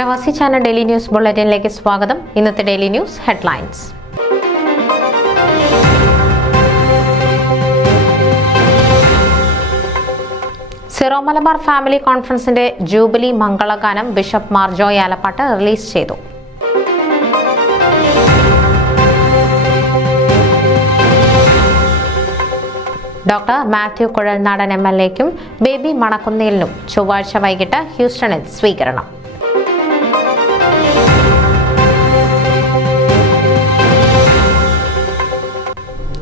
പ്രവാസി channel daily news ബുള്ളറ്റിനിലേക്ക് സ്വാഗതം. ഇന്നത്തെ daily news headlines. Syro Malabar family കോൺഫറൻസിന്റെ ജൂബിലി മംഗളഗാനം ബിഷപ്പ് മാർ ജോയ് ആലപ്പാട്ട് റിലീസ് ചെയ്തു. ഡോക്ടർ മാത്യു കുഴൽനാടൻ MLA-ക്കും ബേബി മണക്കുന്നേലിനും ചൊവ്വാഴ്ച വൈകിട്ട് ഹ്യൂസ്റ്റണിൽ സ്വീകരണം.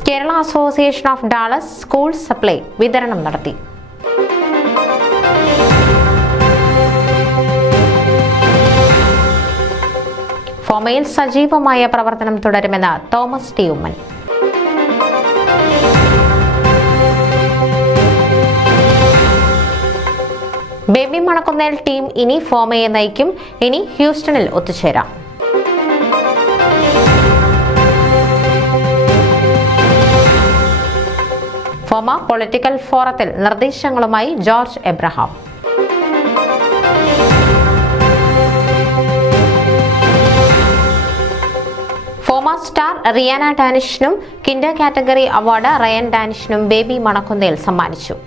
Kerala association of Dallas school supply വിതരണം നടത്തി. ഫോമയിൽ സജീവമായ പ്രവർത്തനം തുടരുമെന്ന് തോമസ് ടി ഉമ്മൻ. ബേബി മണക്കുന്നേൽ ടീം ഇനി ഫോമയെ നയിക്കും. ഇനി ഹ്യൂസ്റ്റണിൽ ഒത്തുചേരാം. ഫോമ പൊളിറ്റിക്കൽ ഫോറത്തിൽ നിർദ്ദേശങ്ങളുമായി ജോർജ് എബ്രഹാം. ഫോമ സ്റ്റാർ റിയാന ഡാനിഷിനും കിൻഡർ കാറ്റഗറി അവാർഡ് റയൻ ഡാനിഷിനും ബേബി മണക്കുന്നേൽ സമ്മാനിച്ചു.